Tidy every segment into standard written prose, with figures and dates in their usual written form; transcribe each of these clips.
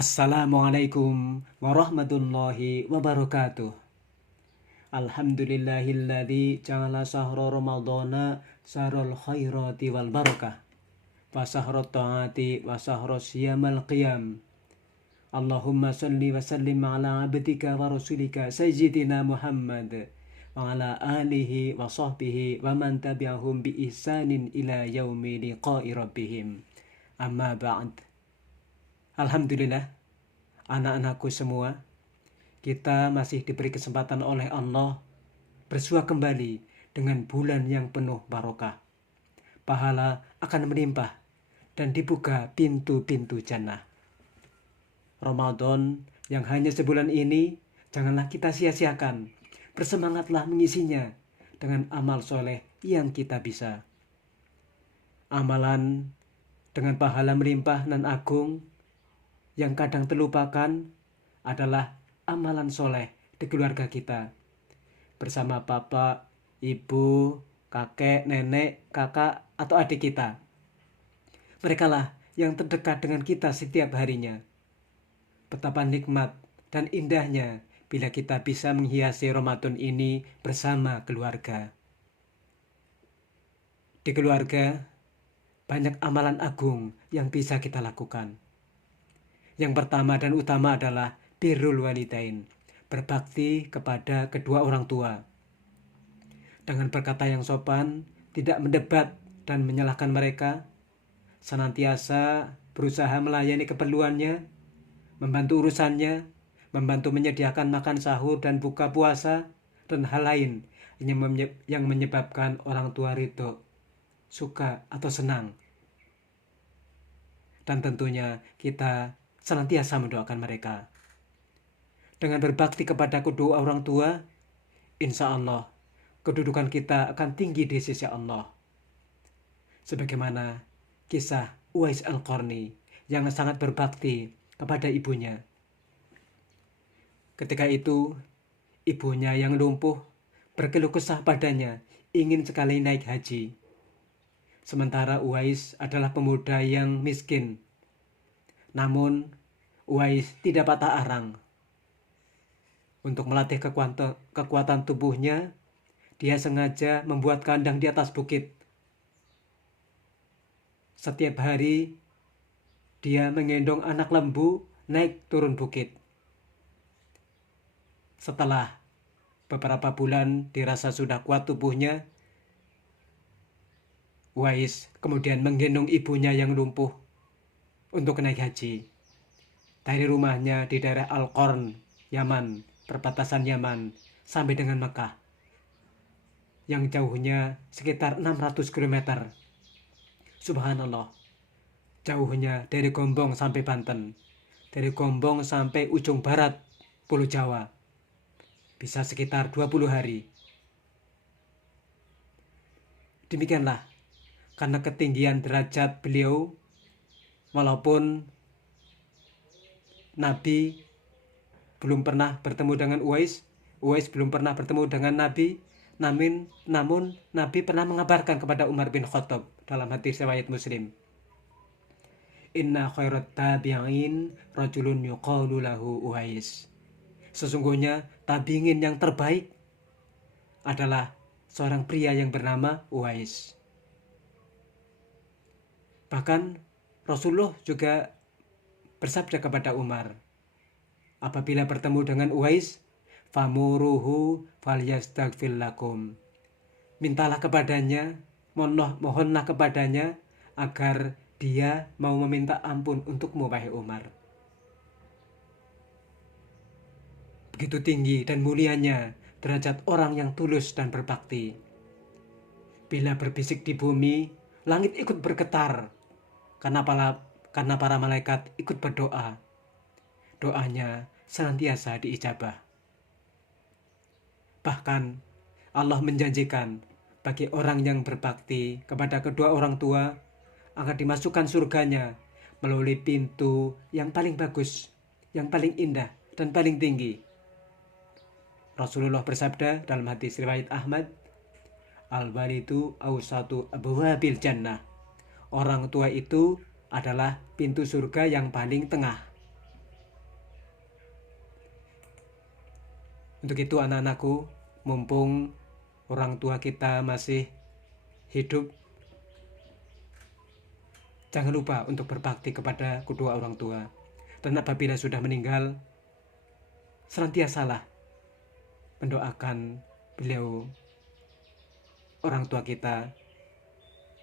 Assalamualaikum warahmatullahi wabarakatuh. Alhamdulillahilladzi ja'ala sahra ramadhana syahrul khairati wal barakah wa sahrat ta'ati wa sahra siyamal qiyam. Allahumma salli wa sallim ala abdika wa rasulika sayyidina Muhammad wa ala alihi wa sahbihi wa man tabi'ahum bi ihsanin ila yaumi liqa'i rabbihim. Amma ba'd. Alhamdulillah, anak-anakku semua, kita masih diberi kesempatan oleh Allah bersua kembali dengan bulan yang penuh barokah. Pahala akan melimpah dan dibuka pintu-pintu jannah. Ramadan yang hanya sebulan ini, janganlah kita sia-siakan. Bersemangatlah mengisinya dengan amal soleh yang kita bisa. Amalan dengan pahala melimpah dan agung yang kadang terlupakan adalah amalan soleh di keluarga kita. Bersama bapak, ibu, kakek, nenek, kakak, atau adik kita. Merekalah yang terdekat dengan kita setiap harinya. Betapa nikmat dan indahnya bila kita bisa menghiasi Ramadan ini bersama keluarga. Di keluarga, banyak amalan agung yang bisa kita lakukan. Yang pertama dan utama adalah birrul walidain, berbakti kepada kedua orang tua. Dengan berkata yang sopan, tidak mendebat dan menyalahkan mereka, senantiasa berusaha melayani keperluannya, membantu urusannya, membantu menyediakan makan sahur dan buka puasa, dan hal lain yang menyebabkan orang tua ridho, suka atau senang. Dan tentunya kita senantiasa mendoakan mereka. Dengan berbakti kepada kedua orang tua, insya Allah kedudukan kita akan tinggi di sisi Allah. Sebagaimana kisah Uwais Al-Qarni yang sangat berbakti kepada ibunya. Ketika itu, ibunya yang lumpuh berkeluh kesah padanya ingin sekali naik haji. Sementara Uwais adalah pemuda yang miskin. Namun, Uwais tidak patah arang. Untuk melatih kekuatan tubuhnya, dia sengaja membuat kandang di atas bukit. Setiap hari, dia menggendong anak lembu naik turun bukit. Setelah beberapa bulan dirasa sudah kuat tubuhnya, Uwais kemudian menggendong ibunya yang lumpuh untuk naik haji. Dari rumahnya di daerah Al-Qarn, Yaman, perbatasan Yaman, sampai dengan Mekah, yang jauhnya sekitar 600 km. Subhanallah, jauhnya dari Gombong sampai Banten, dari Gombong sampai ujung barat Pulau Jawa, bisa sekitar 20 hari. Demikianlah, karena ketinggian derajat beliau, walaupun Nabi belum pernah bertemu dengan Uwais belum pernah bertemu dengan Nabi, namun Nabi pernah mengabarkan kepada Umar bin Khattab dalam hadis riwayat Muslim. Inna khairat tabi'in rajulun yuqalu lahu Uwais. Sesungguhnya tabi'in yang terbaik adalah seorang pria yang bernama Uwais. Bahkan Rasulullah juga bersabda kepada Umar, apabila bertemu dengan Uwais, famuruhu falyastaghfir lakum. Mintalah kepadanya, mohonlah kepadanya agar dia mau meminta ampun untukmu, wahai Umar. Begitu tinggi dan mulianya derajat orang yang tulus dan berbakti. Bila berbisik di bumi, langit ikut bergetar karena para malaikat ikut berdoa. Doanya senantiasa diijabah. Bahkan Allah menjanjikan bagi orang yang berbakti kepada kedua orang tua akan dimasukkan surganya melalui pintu yang paling bagus, yang paling indah dan paling tinggi. Rasulullah bersabda dalam hadis riwayat Ahmad, al-walidu awsatu abwabil jannah. Orang tua itu adalah pintu surga yang paling tengah. Untuk itu anak-anakku, mumpung orang tua kita masih hidup, jangan lupa untuk berbakti kepada kedua orang tua. Dan apabila sudah meninggal, senantiasalah mendoakan beliau, orang tua kita,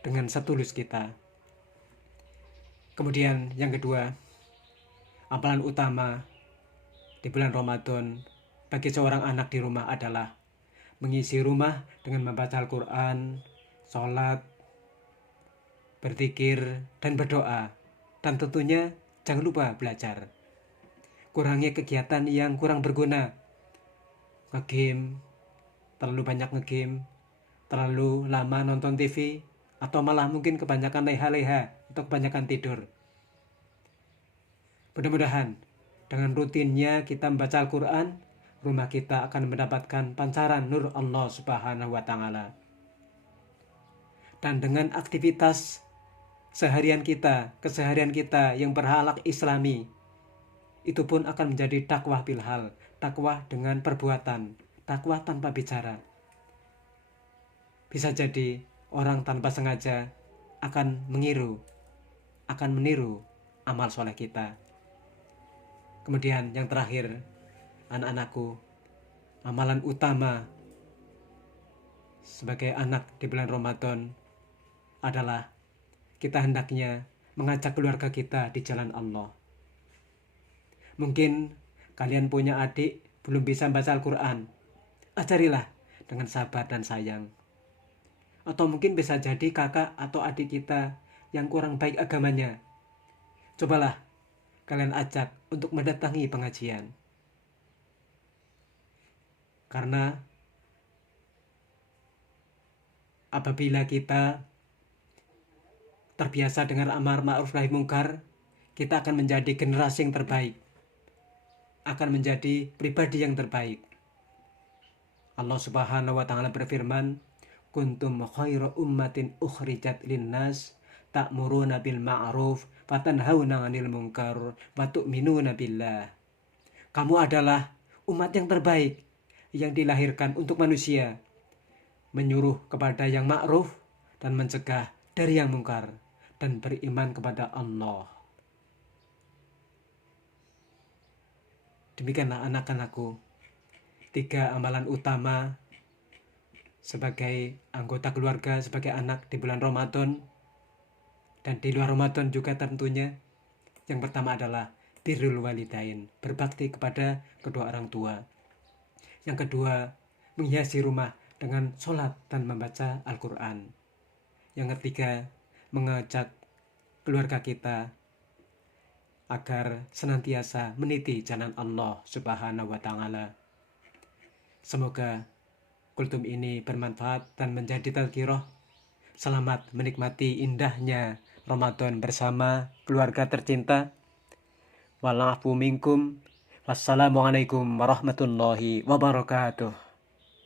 dengan setulus kita. Kemudian yang kedua, amalan utama di bulan Ramadan bagi seorang anak di rumah adalah mengisi rumah dengan membaca Al-Quran, sholat, berzikir, dan berdoa. Dan tentunya jangan lupa belajar. Kurangi kegiatan yang kurang berguna. Nge-game, terlalu banyak nge-game, terlalu lama nonton TV, atau malah mungkin kebanyakan leha-leha atau kebanyakan tidur. Mudah-mudahan dengan rutinnya kita membaca Al-Quran, rumah kita akan mendapatkan pancaran nur Allah Subhanahu wa Ta'ala. Dan dengan aktivitas keseharian kita yang berhalak islami, itu pun akan menjadi dakwah bilhal, dakwah dengan perbuatan, dakwah tanpa bicara. Bisa jadi orang tanpa sengaja akan meniru amal soleh kita. Kemudian yang terakhir, anak-anakku, amalan utama sebagai anak di bulan Ramadan adalah kita hendaknya mengajak keluarga kita di jalan Allah. Mungkin kalian punya adik belum bisa baca Al-Quran, ajarilah dengan sabar dan sayang. Atau mungkin bisa jadi kakak atau adik kita yang kurang baik agamanya, cobalah kalian ajak untuk mendatangi pengajian. Karena apabila kita terbiasa dengan amar ma'ruf nahi mungkar, kita akan menjadi generasi yang terbaik, akan menjadi pribadi yang terbaik. Allah Subhanahu wa Ta'ala berfirman, kuntum khairu ummatin ukhrijat linnas ta'muruna bil ma'ruf wa tanhauna 'anil munkar wa tu'minuna billah. Kamu adalah umat yang terbaik yang dilahirkan untuk manusia, menyuruh kepada yang ma'ruf dan mencegah dari yang mungkar, dan beriman kepada Allah. Demikianlah anak-anakku, 3 amalan utama sebagai anggota keluarga, sebagai anak di bulan Ramadan dan di luar Ramadan juga tentunya. Yang pertama adalah birrul walidain, berbakti kepada kedua orang tua. Yang kedua, menghiasi rumah dengan sholat dan membaca Al-Quran. Yang ketiga, mengajak keluarga kita agar senantiasa meniti jalan Allah Subhanahu wa Ta'ala. Semoga kultum ini bermanfaat dan menjadi tazkirah. Selamat menikmati indahnya Ramadan bersama keluarga tercinta. Wal afu minkum. Wassalamualaikum warahmatullahi wabarakatuh.